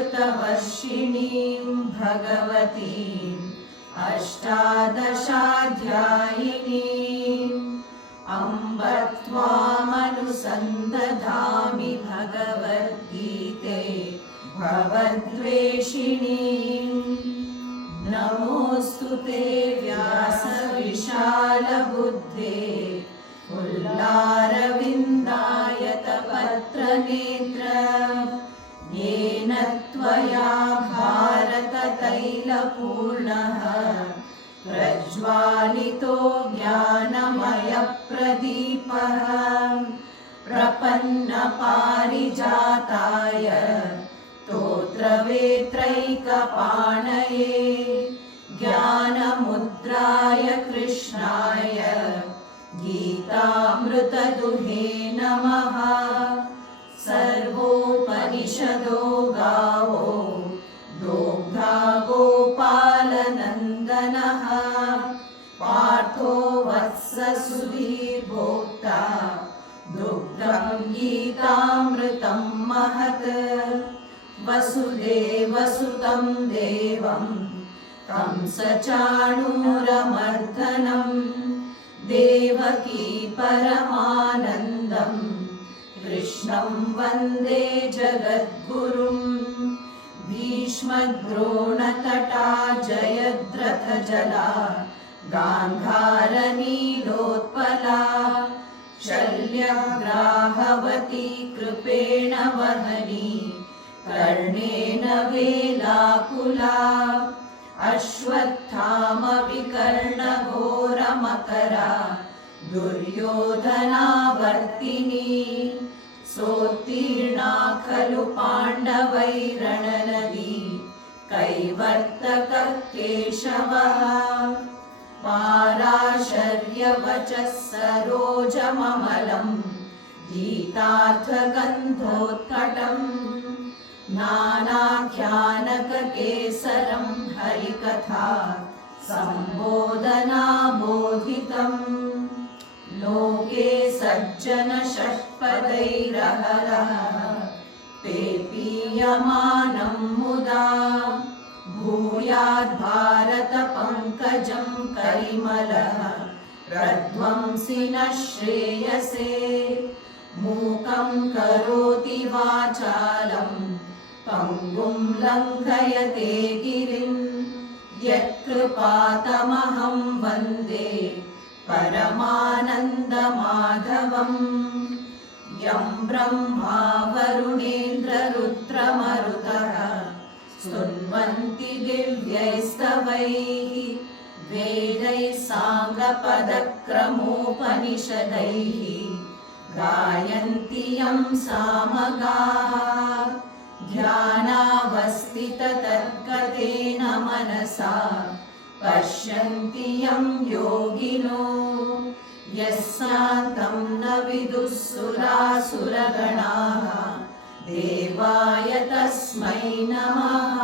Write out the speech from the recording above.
अमृतवर्षिणीं भगवतीम् अष्टादशाध्यायिनीम् अम्ब त्वामनुसन्दधामि भगवद्गीते भवद्वेषिणीम्। नमोऽस्तु ते व्यासविशालबुद्धे फुल्लारविन्दायतपत्रनेत्र येन त्वया भारततैलपूर्णः प्रज्वालितो ज्ञानमयप्रदीपः प्रपन्नपारिजाताय स्तोत्रवेत्रैकपाणये ज्ञानमुद्राय कृष्णाय गीतामृतदुहे नमः। सर्वोपनिषदो गावो दोग्धा गोपालनन्दनः पार्थो वत्स सुधीर्भोक्ता दुग्धं गीतामृतं महत्। वसुदेवसुतं देवं कंसचाणूरमर्दनं देवकी परमानन्दं कृष्णं वन्दे जगद्गुरुम्। भीष्मद्रोणतटा जयद्रथजला गान्धारनीलोत्पला शल्यग्राहवती कृपेण वहनी कर्णेन वेलाकुला अश्वत्थामविकर्णघोरमकरा दुर्योधनावर्तिनी सोत्तीर्णा खलु पाण्डवैरणनदी कैवर्तकः केशवः। पाराशर्यवचः सरोजममलं गीतार्थगन्धोत्कटम् नानाख्यानककेसरं हरिकथा सम्बोधनाबोधितम्। लोके सज्जनषट्पदैरहरः पेपीयमानं मुदा भूयाद्भारतपङ्कजं करिमलः प्रध्वंसि न श्रेयसे। मूकं करोति वाचालं पङ्गुं लङ्घयते गिरिं यत्कृपातमहं वन्दे परमानन्दमाधवम्। यं ब्रह्मा वरुणेन्द्ररुद्रमरुतः स्तुन्वन्ति दिव्यैस्तवैः वेदैः साङ्गपदक्रमोपनिषदैः गायन्ति यं सामगाः। ध्यानावस्थिततद्गतेन मनसा पश्यन्ति यं योगिनो यस्यान्तं न विदुः सुरासुरगणाः देवाय तस्मै नमः।